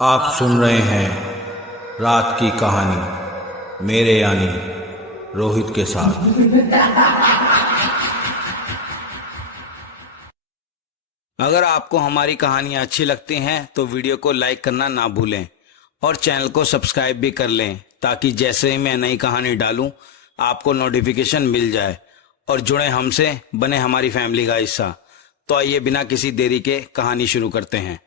आप सुन रहे हैं रात की कहानी मेरे यानी रोहित के साथ। अगर आपको हमारी कहानियाँ अच्छी लगती हैं तो वीडियो को लाइक करना ना भूलें और चैनल को सब्सक्राइब भी कर लें ताकि जैसे ही मैं नई कहानी डालूं आपको नोटिफिकेशन मिल जाए और जुड़े हमसे, बने हमारी फैमिली का हिस्सा। तो आइए बिना किसी देरी के कहानी शुरू करते हैं।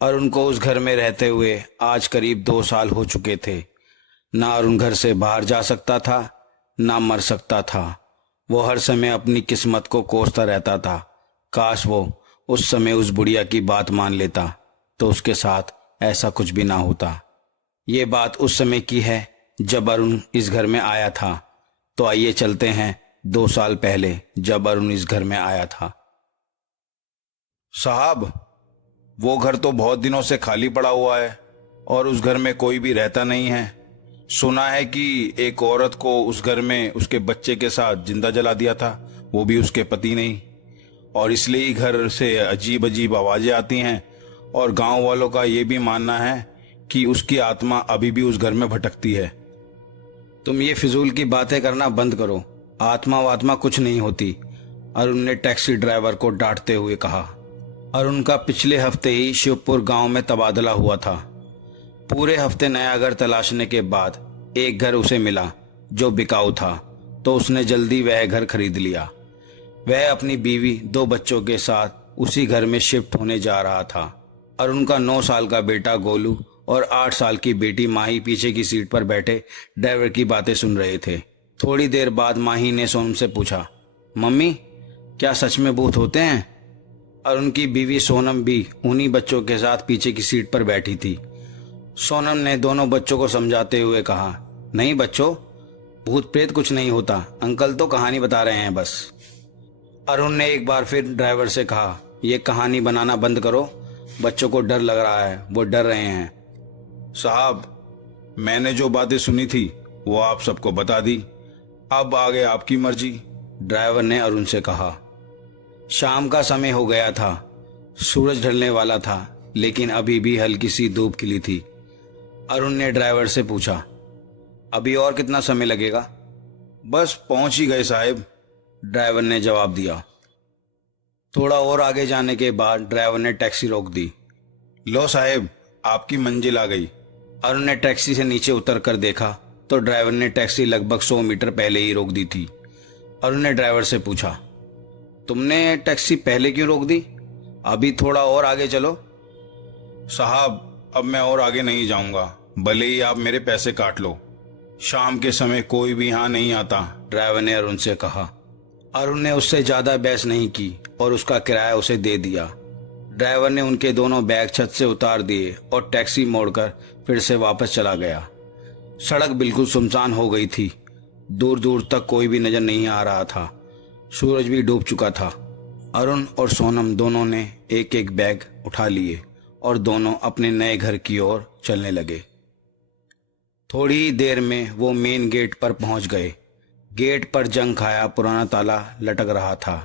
अरुण को उस घर में रहते हुए आज करीब 2 साल हो चुके थे। ना अरुण घर से बाहर जा सकता था, ना मर सकता था। वो हर समय अपनी किस्मत को कोसता रहता था। काश वो उस समय उस बुढ़िया की बात मान लेता तो उसके साथ ऐसा कुछ भी ना होता। ये बात उस समय की है जब अरुण इस घर में आया था। तो आइए चलते हैं 2 साल पहले जब अरुण इस घर में आया था। साहब, वो घर तो बहुत दिनों से खाली पड़ा हुआ है और उस घर में कोई भी रहता नहीं है। सुना है कि एक औरत को उस घर में उसके बच्चे के साथ जिंदा जला दिया था, वो भी उसके पति नहीं। और इसलिए ही घर से अजीब अजीब आवाजें आती हैं और गांव वालों का ये भी मानना है कि उसकी आत्मा अभी भी उस घर में भटकती है। तुम ये फिजूल की बातें करना बंद करो। आत्मा वात्मा कुछ नहीं होती, अरुण ने टैक्सी ड्राइवर को डांटते हुए कहा। अरुण का पिछले हफ्ते ही शिवपुर गांव में तबादला हुआ था। पूरे हफ्ते नया घर तलाशने के बाद एक घर उसे मिला जो बिकाऊ था, तो उसने जल्दी वह घर खरीद लिया। वह अपनी बीवी 2 बच्चों के साथ उसी घर में शिफ्ट होने जा रहा था। अरुण का 9 साल का बेटा गोलू और 8 साल की बेटी माही पीछे की सीट पर बैठे ड्राइवर की बातें सुन रहे थे। थोड़ी देर बाद माही ने सोनम से पूछा, मम्मी, क्या सच में भूत होते हैं? अरुण की बीवी सोनम भी उन्हीं बच्चों के साथ पीछे की सीट पर बैठी थी। सोनम ने दोनों बच्चों को समझाते हुए कहा, नहीं बच्चों, भूत प्रेत कुछ नहीं होता, अंकल तो कहानी बता रहे हैं बस। अरुण ने एक बार फिर ड्राइवर से कहा, यह कहानी बनाना बंद करो, बच्चों को डर लग रहा है, वो डर रहे हैं। साहब, मैंने जो बातें सुनी थी वो आप सबको बता दी, अब आगे आपकी मर्जी, ड्राइवर ने अरुण से कहा। शाम का समय हो गया था, सूरज ढलने वाला था, लेकिन अभी भी हल्की सी धूप खिली थी। अरुण ने ड्राइवर से पूछा, अभी और कितना समय लगेगा? बस पहुंच ही गए साहब, ड्राइवर ने जवाब दिया। थोड़ा और आगे जाने के बाद ड्राइवर ने टैक्सी रोक दी। लो साहब, आपकी मंजिल आ गई। अरुण ने टैक्सी से नीचे उतर कर देखा तो ड्राइवर ने टैक्सी लगभग 100 मीटर पहले ही रोक दी थी। अरुण ने ड्राइवर से पूछा, तुमने टैक्सी पहले क्यों रोक दी? अभी थोड़ा और आगे चलो। साहब, अब मैं और आगे नहीं जाऊंगा, भले ही आप मेरे पैसे काट लो। शाम के समय कोई भी यहाँ नहीं आता, ड्राइवर ने अरुण से कहा। अरुण ने उससे ज्यादा बहस नहीं की और उसका किराया उसे दे दिया। ड्राइवर ने उनके दोनों बैग छत से उतार दिए और टैक्सी मोड़कर फिर से वापस चला गया। सड़क बिल्कुल सुनसान हो गई थी, दूर दूर तक कोई भी नजर नहीं आ रहा था। सूरज भी डूब चुका था। अरुण और सोनम दोनों ने एक एक बैग उठा लिए और दोनों अपने नए घर की ओर चलने लगे। थोड़ी ही देर में वो मेन गेट पर पहुंच गए। गेट पर जंग खाया पुराना ताला लटक रहा था।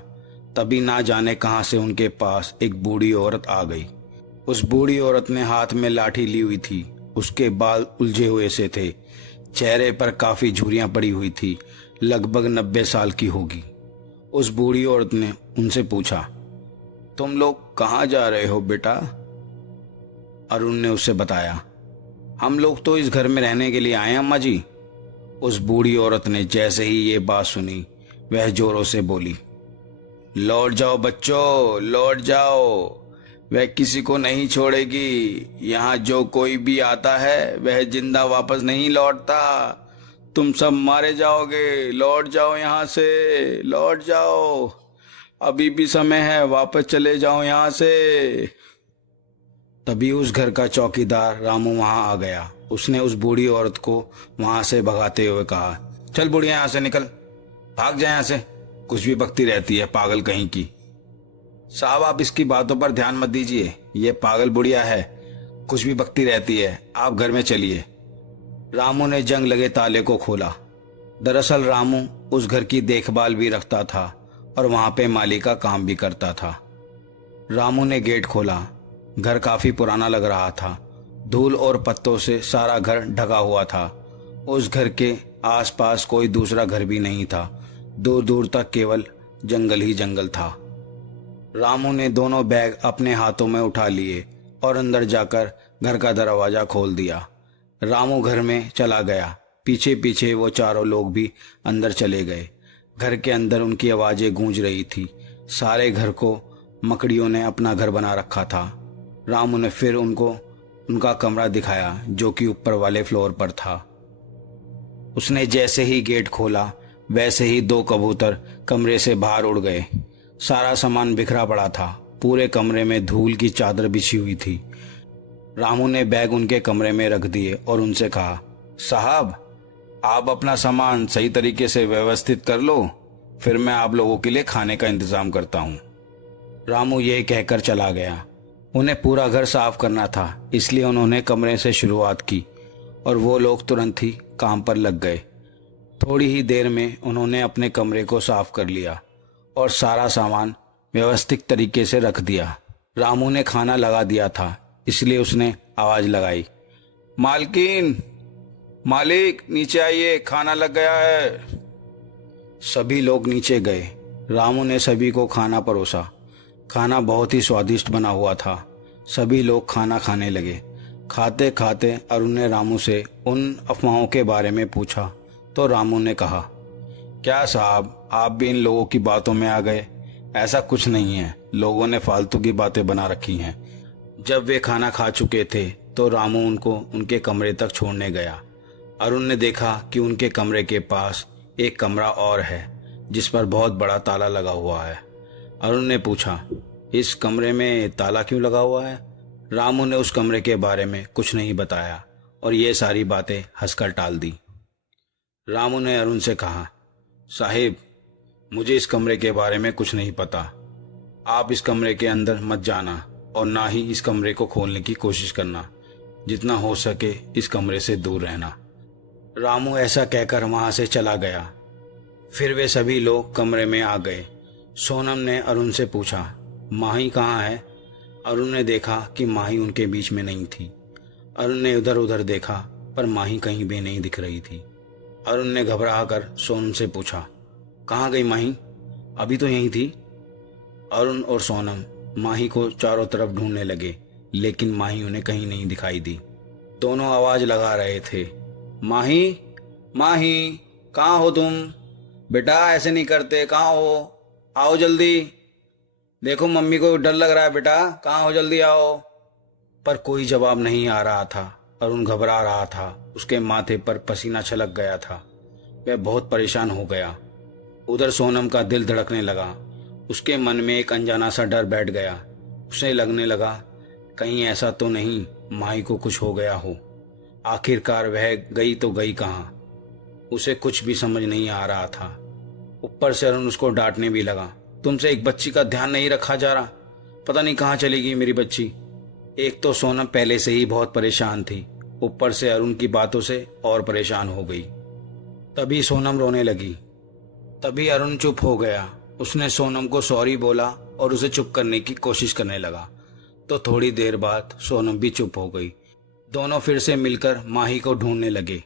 तभी ना जाने कहां से उनके पास एक बूढ़ी औरत आ गई। उस बूढ़ी औरत ने हाथ में लाठी ली हुई थी। उसके बाल उलझे हुए से थे, चेहरे पर काफी झुर्रियां पड़ी हुई थी, लगभग 90 साल की होगी। उस बूढ़ी औरत ने उनसे पूछा, तुम लोग कहाँ जा रहे हो बेटा? अरुण ने उससे बताया, हम लोग तो इस घर में रहने के लिए आए हैं अम्मा जी। उस बूढ़ी औरत ने जैसे ही ये बात सुनी वह जोरों से बोली, लौट जाओ बच्चों, लौट जाओ, वह किसी को नहीं छोड़ेगी। यहाँ जो कोई भी आता है वह जिंदा वापस नहीं लौटता। तुम सब मारे जाओगे, लौट जाओ यहाँ से, लौट जाओ, अभी भी समय है, वापस चले जाओ यहाँ से। तभी उस घर का चौकीदार रामू वहां आ गया। उसने उस बूढ़ी औरत को वहां से भगाते हुए कहा, चल बुढ़िया, यहाँ से निकल, भाग जाए यहाँ से, कुछ भी बकती रहती है, पागल कहीं की। साहब, आप इसकी बातों पर ध्यान मत दीजिए, ये पागल बुढ़िया है, कुछ भी बकती रहती है, आप घर में चलिए। रामू ने जंग लगे ताले को खोला। दरअसल रामू उस घर की देखभाल भी रखता था और वहां पे माली का काम भी करता था। रामू ने गेट खोला। घर काफी पुराना लग रहा था धूल और पत्तों से सारा घर ढका हुआ था। उस घर के आसपास कोई दूसरा घर भी नहीं था। दूर दूर तक केवल जंगल ही जंगल था। रामू ने दोनों बैग अपने हाथों में उठा लिए और अंदर जाकर घर का दरवाजा खोल दिया। रामू घर में चला गया। पीछे पीछे वो चारों लोग भी अंदर चले गए। घर के अंदर उनकी आवाज़ें गूंज रही थी। सारे घर को मकड़ियों ने अपना घर बना रखा था। रामू ने फिर उनको उनका कमरा दिखाया जो कि ऊपर वाले फ्लोर पर था। उसने जैसे ही गेट खोला वैसे ही 2 कबूतर कमरे से बाहर उड़ गए। सारा सामान बिखरा पड़ा था। पूरे कमरे में धूल की चादर बिछी हुई थी। रामू ने बैग उनके कमरे में रख दिए और उनसे कहा, साहब आप अपना सामान सही तरीके से व्यवस्थित कर लो, फिर मैं आप लोगों के लिए खाने का इंतजाम करता हूँ। रामू ये कहकर चला गया। उन्हें पूरा घर साफ करना था, इसलिए उन्होंने कमरे से शुरुआत की और वो लोग तुरंत ही काम पर लग गए। थोड़ी ही देर में उन्होंने अपने कमरे को साफ कर लिया और सारा सामान व्यवस्थित तरीके से रख दिया। रामू ने खाना लगा दिया था, इसलिए उसने आवाज़ लगाई, मालकिन, मालिक नीचे आइए, खाना लग गया है। सभी लोग नीचे गए। रामू ने सभी को खाना परोसा। खाना बहुत ही स्वादिष्ट बना हुआ था। सभी लोग खाना खाने लगे। खाते खाते अरुण ने रामू से उन अफवाहों के बारे में पूछा तो रामू ने कहा, क्या साहब आप भी इन लोगों की बातों में आ गए? ऐसा कुछ नहीं है, लोगों ने फालतू की बातें बना रखी हैं। जब वे खाना खा चुके थे तो रामू उनको उनके कमरे तक छोड़ने गया। अरुण ने देखा कि उनके कमरे के पास एक कमरा और है जिस पर बहुत बड़ा ताला लगा हुआ है। अरुण ने पूछा, इस कमरे में ताला क्यों लगा हुआ है? रामू ने उस कमरे के बारे में कुछ नहीं बताया और ये सारी बातें हंसकर टाल दी। रामू ने अरुण से कहा, साहिब मुझे इस कमरे के बारे में कुछ नहीं पता। आप इस कमरे के अंदर मत जाना और ना ही इस कमरे को खोलने की कोशिश करना। जितना हो सके इस कमरे से दूर रहना। रामू ऐसा कहकर वहां से चला गया। फिर वे सभी लोग कमरे में आ गए। सोनम ने अरुण से पूछा, माही कहाँ है? अरुण ने देखा कि माही उनके बीच में नहीं थी। अरुण ने उधर उधर देखा पर माही कहीं भी नहीं दिख रही थी। अरुण ने घबरा कर सोनम से पूछा, कहाँ गई माही? अभी तो यहीं थी। अरुण और सोनम माही को चारों तरफ ढूंढने लगे लेकिन माही उन्हें कहीं नहीं दिखाई दी। दोनों आवाज लगा रहे थे, माही, माही कहाँ हो तुम? बेटा ऐसे नहीं करते, कहाँ हो? आओ जल्दी, देखो मम्मी को डर लग रहा है, बेटा कहाँ हो, जल्दी आओ। पर कोई जवाब नहीं आ रहा था। अरुण घबरा रहा था। उसके माथे पर पसीना छलक गया था। वह बहुत परेशान हो गया। उधर सोनम का दिल धड़कने लगा। उसके मन में एक अनजाना सा डर बैठ गया। उसे लगने लगा कहीं ऐसा तो नहीं माही को कुछ हो गया हो। आखिरकार वह गई तो गई कहाँ? उसे कुछ भी समझ नहीं आ रहा था। ऊपर से अरुण उसको डांटने भी लगा, तुमसे एक बच्ची का ध्यान नहीं रखा जा रहा, पता नहीं कहाँ चली गई मेरी बच्ची। एक तो सोनम पहले से ही बहुत परेशान थी, ऊपर से अरुण की बातों से और परेशान हो गई। तभी सोनम रोने लगी। तभी अरुण चुप हो गया। उसने सोनम को सॉरी बोला और उसे चुप करने की कोशिश करने लगा। तो थोड़ी देर बाद सोनम भी चुप हो गई। दोनों फिर से मिलकर माही को ढूंढने लगे।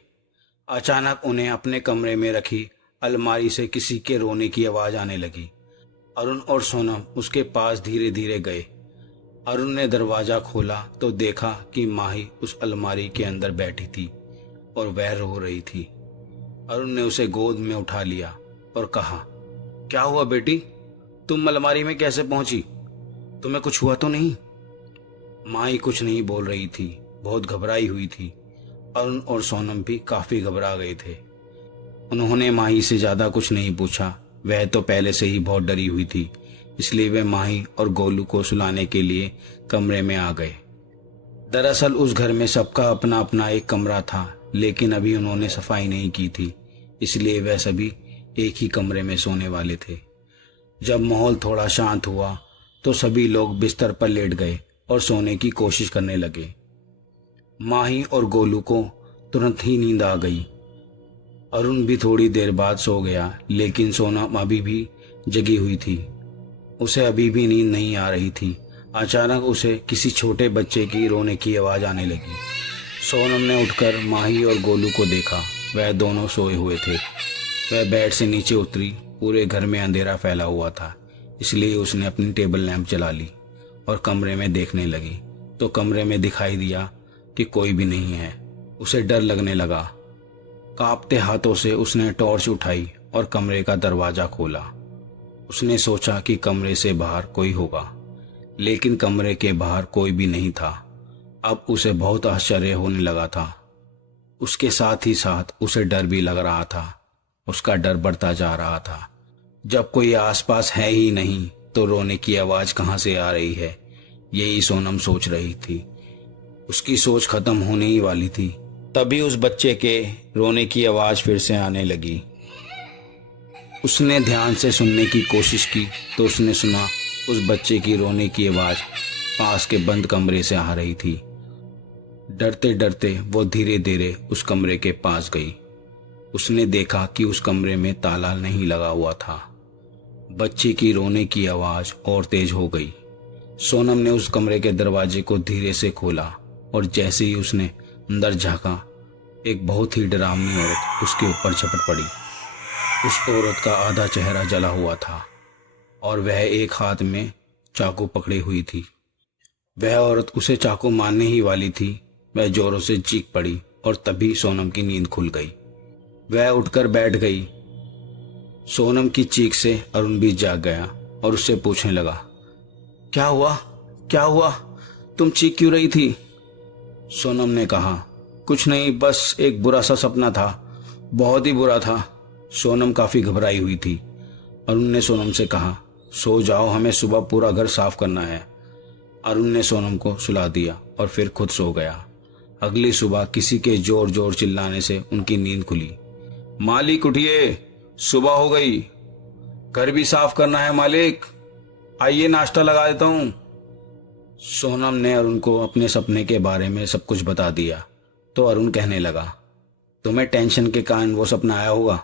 अचानक उन्हें अपने कमरे में रखी अलमारी से किसी के रोने की आवाज आने लगी। अरुण और सोनम उसके पास धीरे धीरे गए। अरुण ने दरवाजा खोला तो देखा कि माही उस अलमारी के अंदर बैठी थी और वह रो रही थी। अरुण ने उसे गोद में उठा लिया और कहा, क्या हुआ बेटी, तुम अलमारी में कैसे पहुंची? तुम्हें कुछ हुआ तो नहीं? माही कुछ नहीं बोल रही थी, बहुत घबराई हुई थी। अरुण और सोनम भी काफी घबरा गए थे। उन्होंने माही से ज्यादा कुछ नहीं पूछा। वह तो पहले से ही बहुत डरी हुई थी, इसलिए वे माही और गोलू को सुलाने के लिए कमरे में आ गए। दरअसल उस घर में सबका अपना अपना एक कमरा था, लेकिन अभी उन्होंने सफाई नहीं की थी, इसलिए वह सभी एक ही कमरे में सोने वाले थे। जब माहौल थोड़ा शांत हुआ तो सभी लोग बिस्तर पर लेट गए और सोने की कोशिश करने लगे। माही और गोलू को तुरंत ही नींद आ गई। अरुण भी थोड़ी देर बाद सो गया, लेकिन सोनम अभी भी जगी हुई थी। उसे अभी भी नींद नहीं आ रही थी। अचानक उसे किसी छोटे बच्चे की रोने की आवाज आने लगी। सोनम ने उठकर माही और गोलू को देखा। वह दोनों सोए हुए थे। वह बेड से नीचे उतरी। पूरे घर में अंधेरा फैला हुआ था, इसलिए उसने अपनी टेबल लैंप जला ली और कमरे में देखने लगी तो कमरे में दिखाई दिया कि कोई भी नहीं है। उसे डर लगने लगा। कांपते हाथों से उसने टॉर्च उठाई और कमरे का दरवाजा खोला। उसने सोचा कि कमरे से बाहर कोई होगा, लेकिन कमरे के बाहर कोई भी नहीं था। अब उसे बहुत आश्चर्य होने लगा था। उसके साथ ही साथ उसे डर भी लग रहा था। उसका डर बढ़ता जा रहा था। जब कोई आसपास है ही नहीं तो रोने की आवाज कहां से आ रही है, यही सोनम सोच रही थी। उसकी सोच खत्म होने ही वाली थी, तभी उस बच्चे के रोने की आवाज फिर से आने लगी। उसने ध्यान से सुनने की कोशिश की तो उसने सुना उस बच्चे की रोने की आवाज पास के बंद कमरे से आ रही थी। डरते डरते वो धीरे धीरे उस कमरे के पास गई। उसने देखा कि उस कमरे में ताला नहीं लगा हुआ था। बच्चे की रोने की आवाज और तेज हो गई। सोनम ने उस कमरे के दरवाजे को धीरे से खोला और जैसे ही उसने अंदर झांका, एक बहुत ही डरावनी औरत उसके ऊपर झपट पड़ी। उस औरत का आधा चेहरा जला हुआ था और वह एक हाथ में चाकू पकड़ी हुई थी। वह औरत उसे चाकू मारने ही वाली थी। वह जोरों से चीख पड़ी और तभी सोनम की नींद खुल गई। वह उठकर बैठ गई। सोनम की चीख से अरुण भी जाग गया और उससे पूछने लगा, क्या हुआ, क्या हुआ, तुम चीख क्यों रही थी? सोनम ने कहा, कुछ नहीं, बस एक बुरा सा सपना था, बहुत ही बुरा था। सोनम काफी घबराई हुई थी। अरुण ने सोनम से कहा, सो जाओ, हमें सुबह पूरा घर साफ करना है। अरुण ने सोनम को सुला दिया और फिर खुद सो गया। अगली सुबह किसी के जोर जोर चिल्लाने से उनकी नींद खुली। मालिक उठिए, सुबह हो गई, घर भी साफ करना है मालिक, आइए नाश्ता लगा देता हूं। सोनम ने अरुण को अपने सपने के बारे में सब कुछ बता दिया तो अरुण कहने लगा, तुम्हें टेंशन के कारण वो सपना आया होगा,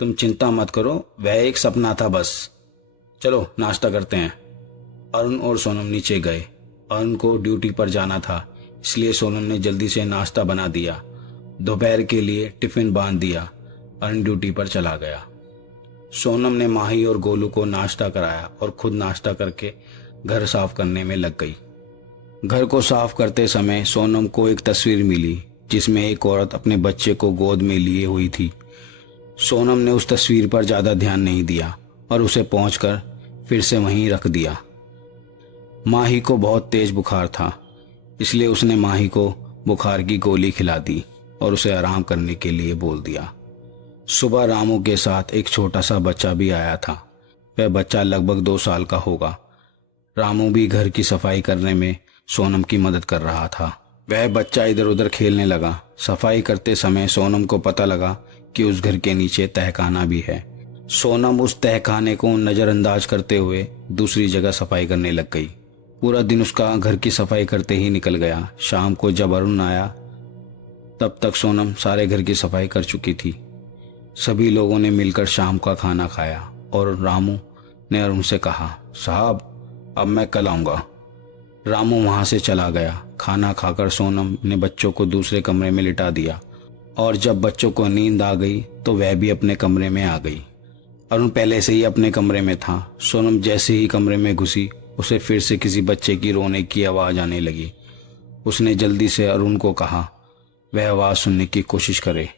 तुम चिंता मत करो, वह एक सपना था बस, चलो नाश्ता करते हैं। अरुण और सोनम नीचे गए। अरुण को ड्यूटी पर जाना था, इसलिए सोनम ने जल्दी से नाश्ता बना दिया। दोपहर के लिए टिफिन बांध दिया। अरुण ड्यूटी पर चला गया। सोनम ने माही और गोलू को नाश्ता कराया और खुद नाश्ता करके घर साफ करने में लग गई। घर को साफ करते समय सोनम को एक तस्वीर मिली जिसमें एक औरत अपने बच्चे को गोद में लिए हुई थी। सोनम ने उस तस्वीर पर ज्यादा ध्यान नहीं दिया और उसे पहुंचकर फिर से वहीं रख दिया। माही को बहुत तेज बुखार था, इसलिए उसने माही को बुखार की गोली खिला दी और उसे आराम करने के लिए बोल दिया। सुबह रामू के साथ एक छोटा सा बच्चा भी आया था। वह बच्चा लगभग 2 साल का होगा। रामू भी घर की सफाई करने में सोनम की मदद कर रहा था। वह बच्चा इधर उधर खेलने लगा। सफाई करते समय सोनम को पता लगा कि उस घर के नीचे तहखाना भी है। सोनम उस तहखाने को नजरअंदाज करते हुए दूसरी जगह सफाई करने लग गई। पूरा दिन उसका घर की सफाई करते ही निकल गया। शाम को जब अरुण आया तब तक सोनम सारे घर की सफाई कर चुकी थी। सभी लोगों ने मिलकर शाम का खाना खाया और रामू ने अरुण से कहा, साहब अब मैं कल आऊँगा। रामू वहाँ से चला गया। खाना खाकर सोनम ने बच्चों को दूसरे कमरे में लिटा दिया और जब बच्चों को नींद आ गई तो वह भी अपने कमरे में आ गई। अरुण पहले से ही अपने कमरे में था। सोनम जैसे ही कमरे में घुसी उसे फिर से किसी बच्चे की रोने की आवाज़ आने लगी। उसने जल्दी से अरुण को कहा वह आवाज़ सुनने की कोशिश करे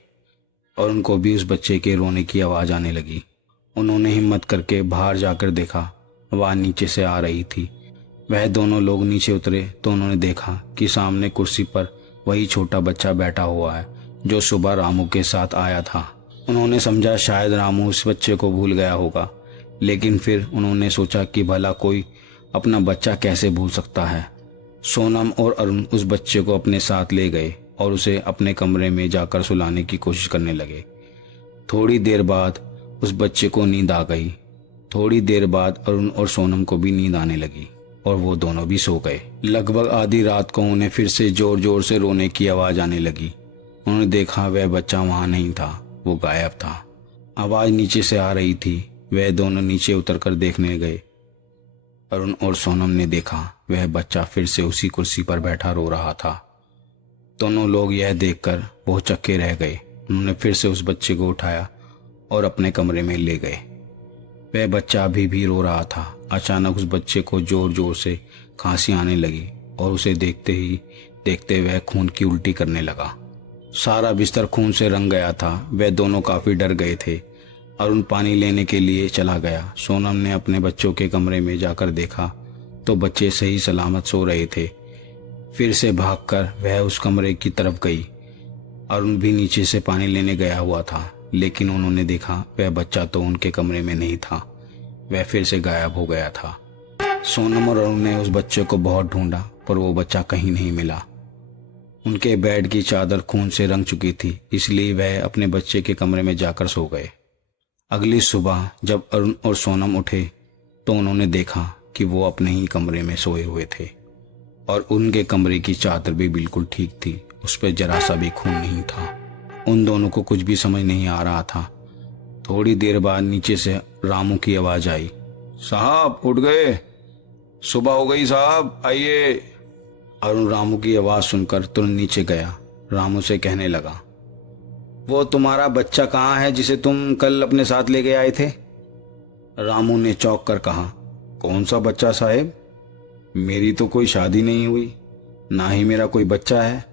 और उनको भी उस बच्चे के रोने की आवाज़ आने लगी। उन्होंने हिम्मत करके बाहर जाकर देखा, आवाज़ नीचे से आ रही थी। वह दोनों लोग नीचे उतरे तो उन्होंने देखा कि सामने कुर्सी पर वही छोटा बच्चा बैठा हुआ है जो सुबह रामू के साथ आया था। उन्होंने समझा शायद रामू उस बच्चे को भूल गया होगा, लेकिन फिर उन्होंने सोचा कि भला कोई अपना बच्चा कैसे भूल सकता है। सोनम और अरुण उस बच्चे को अपने साथ ले गए और उसे अपने कमरे में जाकर सुलाने की कोशिश करने लगे। थोड़ी देर बाद उस बच्चे को नींद आ गई। थोड़ी देर बाद अरुण और सोनम को भी नींद आने लगी और वो दोनों भी सो गए। लगभग आधी रात को उन्हें फिर से जोर जोर से रोने की आवाज़ आने लगी। उन्होंने देखा वह बच्चा वहाँ नहीं था, वो गायब था। आवाज़ नीचे से आ रही थी। वह दोनों नीचे उतरकर देखने गए। अरुण और सोनम ने देखा वह बच्चा फिर से उसी कुर्सी पर बैठा रो रहा था। दोनों लोग यह देखकर बहुत चक्के रह गए। उन्होंने फिर से उस बच्चे को उठाया और अपने कमरे में ले गए। वह बच्चा अभी भी रो रहा था। अचानक उस बच्चे को जोर जोर से खांसी आने लगी और उसे देखते ही देखते वह खून की उल्टी करने लगा। सारा बिस्तर खून से रंग गया था। वह दोनों काफी डर गए थे। अरुण पानी लेने के लिए चला गया। सोनम ने अपने बच्चों के कमरे में जाकर देखा तो बच्चे सही सलामत सो रहे थे। फिर से भागकर वह उस कमरे की तरफ गई। अरुण भी नीचे से पानी लेने गया हुआ था, लेकिन उन्होंने देखा वह बच्चा तो उनके कमरे में नहीं था। वह फिर से गायब हो गया था। सोनम और अरुण ने उस बच्चे को बहुत ढूंढा पर वो बच्चा कहीं नहीं मिला। उनके बेड की चादर खून से रंग चुकी थी, इसलिए वह अपने बच्चे के कमरे में जाकर सो गए। अगली सुबह जब अरुण और सोनम उठे तो उन्होंने देखा कि वो अपने ही कमरे में सोए हुए थे और उनके कमरे की चादर भी बिल्कुल ठीक थी। उस पर जरा सा भी खून नहीं था। उन दोनों को कुछ भी समझ नहीं आ रहा था। थोड़ी देर बाद नीचे से रामू की आवाज आई, साहब उठ गए, सुबह हो गई साहब, आइए। अरुण रामू की आवाज सुनकर तुरंत नीचे गया। रामू से कहने लगा, वो तुम्हारा बच्चा कहाँ है जिसे तुम कल अपने साथ लेके आए थे? रामू ने चौंक कर कहा, कौन सा बच्चा साहेब? मेरी तो कोई शादी नहीं हुई, ना ही मेरा कोई बच्चा है।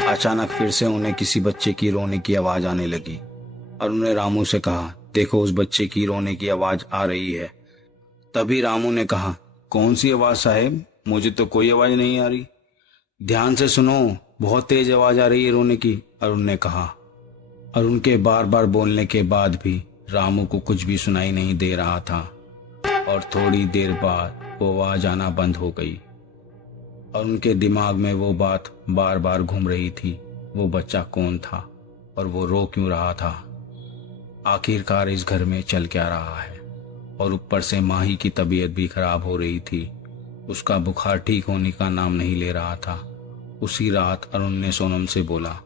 अचानक फिर से उन्हें किसी बच्चे की रोने की आवाज आने लगी। अरुण ने रामू से कहा, देखो उस बच्चे की रोने की आवाज आ रही है। तभी रामू ने कहा, कौन सी आवाज साहेब? मुझे तो कोई आवाज नहीं आ रही। ध्यान से सुनो, बहुत तेज आवाज आ रही है रोने की, अरुण ने कहा। अरुण के बार बार बोलने के बाद भी रामू को कुछ भी सुनाई नहीं दे रहा था और थोड़ी देर बाद वो आवाज आना बंद हो गई और उनके दिमाग में वो बात बार बार घूम रही थी, वो बच्चा कौन था और वो रो क्यों रहा था? आखिरकार इस घर में चल क्या रहा है? और ऊपर से माही की तबीयत भी खराब हो रही थी। उसका बुखार ठीक होने का नाम नहीं ले रहा था। उसी रात अरुण ने सोनम से बोला,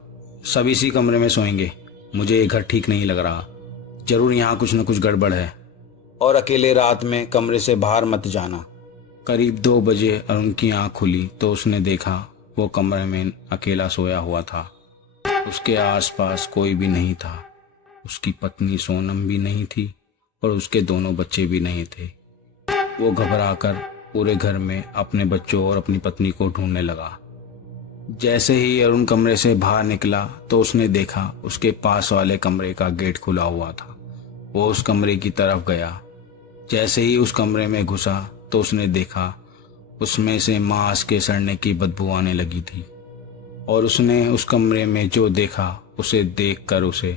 सब इसी कमरे में सोएंगे, मुझे ये घर ठीक नहीं लग रहा, जरूर यहाँ कुछ न कुछ गड़बड़ है और अकेले रात में कमरे से बाहर मत जाना। करीब 2 बजे अरुण की आंख खुली तो उसने देखा वो कमरे में अकेला सोया हुआ था। उसके आसपास कोई भी नहीं था। उसकी पत्नी सोनम भी नहीं थी और उसके दोनों बच्चे भी नहीं थे। वो घबराकर पूरे घर में अपने बच्चों और अपनी पत्नी को ढूंढने लगा। जैसे ही अरुण कमरे से बाहर निकला तो उसने देखा उसके पास वाले कमरे का गेट खुला हुआ था। वो उस कमरे की तरफ गया। जैसे ही उस कमरे में घुसा तो उसने देखा उसमें से मांस के सड़ने की बदबू आने लगी थी और उसने उस कमरे में जो देखा उसे देखकर उसे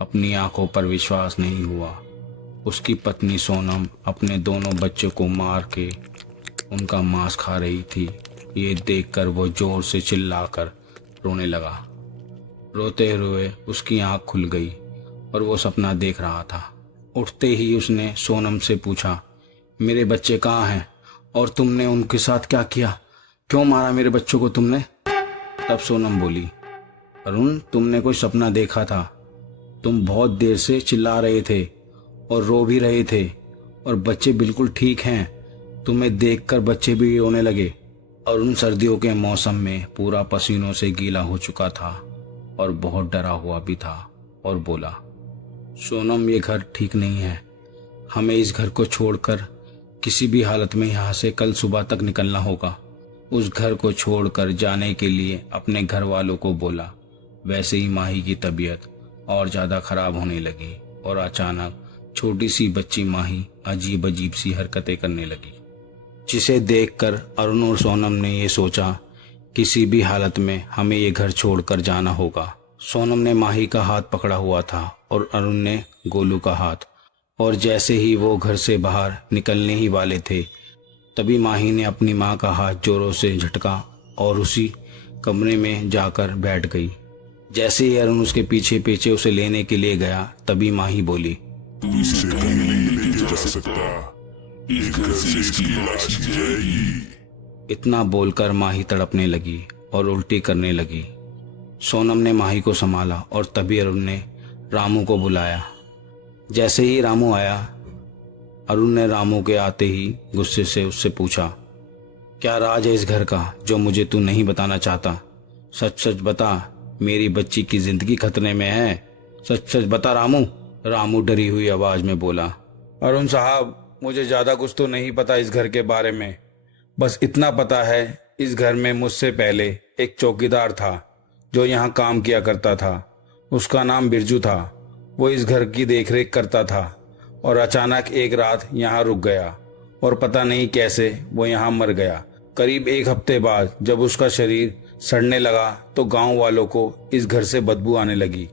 अपनी आंखों पर विश्वास नहीं हुआ। उसकी पत्नी सोनम अपने दोनों बच्चों को मार के उनका मांस खा रही थी। ये देखकर वो जोर से चिल्लाकर रोने लगा। रोते हुए उसकी आंख खुल गई और वो सपना देख रहा था। उठते ही उसने सोनम से पूछा, मेरे बच्चे कहाँ हैं और तुमने उनके साथ क्या किया? क्यों मारा मेरे बच्चों को तुमने? तब सोनम बोली, अरुण तुमने कोई सपना देखा था। तुम बहुत देर से चिल्ला रहे थे और रो भी रहे थे और बच्चे बिल्कुल ठीक हैं। तुम्हें देखकर बच्चे भी रोने लगे। अरुण सर्दियों के मौसम में पूरा पसीनों से गीला हो चुका था और बहुत डरा हुआ भी था और बोला, सोनम ये घर ठीक नहीं है। हमें इस घर को छोड़कर किसी भी हालत में यहाँ से कल सुबह तक निकलना होगा। उस घर को छोड़कर जाने के लिए अपने घर वालों को बोला। वैसे ही माही की तबीयत और ज़्यादा खराब होने लगी और अचानक छोटी सी बच्ची माही अजीब अजीब सी हरकतें करने लगी, जिसे देखकर अरुण और सोनम ने ये सोचा किसी भी हालत में हमें ये घर छोड़कर जाना होगा। सोनम ने माही का हाथ पकड़ा हुआ था और अरुण ने गोलू का हाथ, और जैसे ही वो घर से बाहर निकलने ही वाले थे तभी माही ने अपनी माँ का हाथ जोरों से झटका और उसी कमरे में जाकर बैठ गई। जैसे ही अरुण उसके पीछे पीछे उसे लेने के लिए गया तभी माही बोली, तू इसे कहीं नहीं लेके जा सकता, इस घर से इसकी लाश की जाएगी। इतना बोलकर माही तड़पने लगी और उल्टी करने लगी। सोनम ने माही को संभाला और तभी अरुण ने रामू को बुलाया। जैसे ही रामू आया, अरुण ने रामू के आते ही गुस्से से उससे पूछा, क्या राज है इस घर का जो मुझे तू नहीं बताना चाहता? सच सच बता, मेरी बच्ची की जिंदगी खतरे में है। सच सच बता रामू। रामू डरी हुई आवाज में बोला। अरुण साहब, मुझे ज्यादा कुछ तो नहीं पता इस घर के बारे में। बस इतना पता है, इस घर में मुझसे पहले एक चौकीदार था जो यहाँ काम किया करता था। उसका नाम बिरजू था। वो इस घर की देखरेख करता था और अचानक एक रात यहाँ रुक गया और पता नहीं कैसे वो यहाँ मर गया। करीब एक हफ्ते बाद जब उसका शरीर सड़ने लगा तो गांव वालों को इस घर से बदबू आने लगी।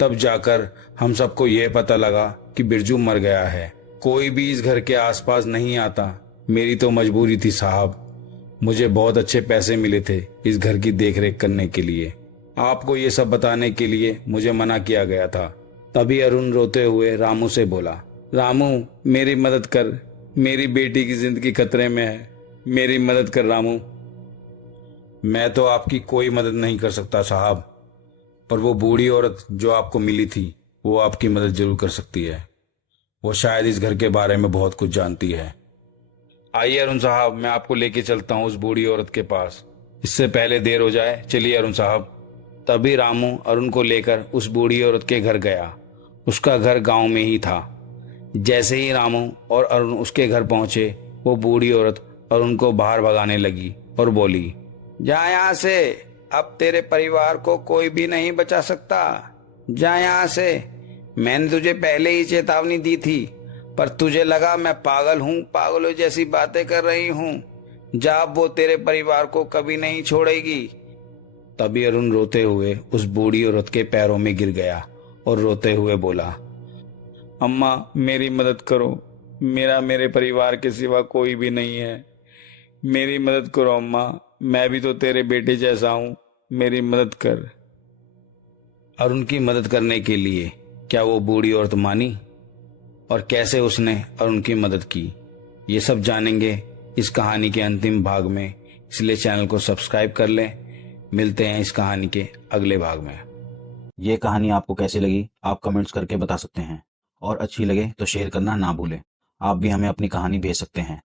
तब जाकर हम सबको यह पता लगा कि बिरजू मर गया है। कोई भी इस घर के आसपास नहीं आता। मेरी तो मजबूरी थी साहब। मुझे बहुत अच्छे पैसे मिले थे इस घर की देखरेख करने के लिए। आपको ये सब बताने के लिए मुझे मना किया गया था। तभी अरुण रोते हुए रामू से बोला, रामू मेरी मदद कर, मेरी बेटी की जिंदगी खतरे में है, मेरी मदद कर रामू। मैं तो आपकी कोई मदद नहीं कर सकता साहब, पर वो बूढ़ी औरत जो आपको मिली थी वो आपकी मदद जरूर कर सकती है। वो शायद इस घर के बारे में बहुत कुछ जानती है। आइए अरुण साहब, मैं आपको लेके चलता हूँ उस बूढ़ी औरत के पास। इससे पहले देर हो जाए। चलिए अरुण साहब। तभी रामू अरुण को लेकर उस बूढ़ी औरत के घर गया। उसका घर गांव में ही था। जैसे ही रामू और अरुण उसके घर पहुंचे, वो बूढ़ी औरत अरुण को बाहर भगाने लगी और बोली, जा यहाँ से, अब तेरे परिवार को कोई भी नहीं बचा सकता। जा यहाँ से। मैंने तुझे पहले ही चेतावनी दी थी, पर तुझे लगा मैं पागल हूँ, पागलों जैसी बातें कर रही हूँ। जा, अब वो तेरे परिवार को कभी नहीं छोड़ेगी। तभी अरुण रोते हुए उस बूढ़ी औरत के पैरों में गिर गया और रोते हुए बोला, अम्मा मेरी मदद करो, मेरे परिवार के सिवा कोई भी नहीं है। मेरी मदद करो अम्मा, मैं भी तो तेरे बेटे जैसा हूँ, मेरी मदद कर। अरुण की मदद करने के लिए क्या वो बूढ़ी औरत मानी और कैसे उसने अरुण की मदद की, ये सब जानेंगे इस कहानी के अंतिम भाग में। इसलिए चैनल को सब्सक्राइब कर लें। मिलते हैं इस कहानी के अगले भाग में। ये कहानी आपको कैसी लगी आप कमेंट्स करके बता सकते हैं, और अच्छी लगे तो शेयर करना ना भूलें। आप भी हमें अपनी कहानी भेज सकते हैं।